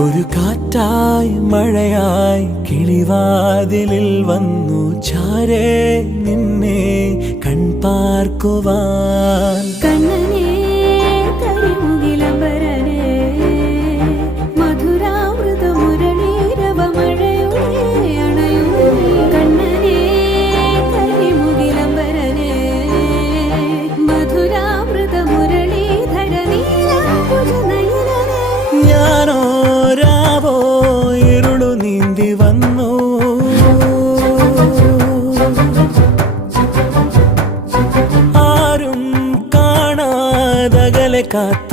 ഒരു കാറ്റായി മഴയായി കിളിവാതിലിൽ വന്നു ചാരേ നിന്നെ കൺപാർക്കുവാൻ. കണ്ണനേ കരിമുകിലംബരനേ മധുരാമൃത മുരളീരവ മഴയുടെ അണയുന്നേ. കണ്ണനേ കരിമുകിലംബരനേ മധുരാമൃത മുരളീധര നീലാംബുജ നയനനേ. ഞാനോ രാവോ ഇരുളു നീന്തി വന്നു, ആരും കാണാതകലെ കാത്തു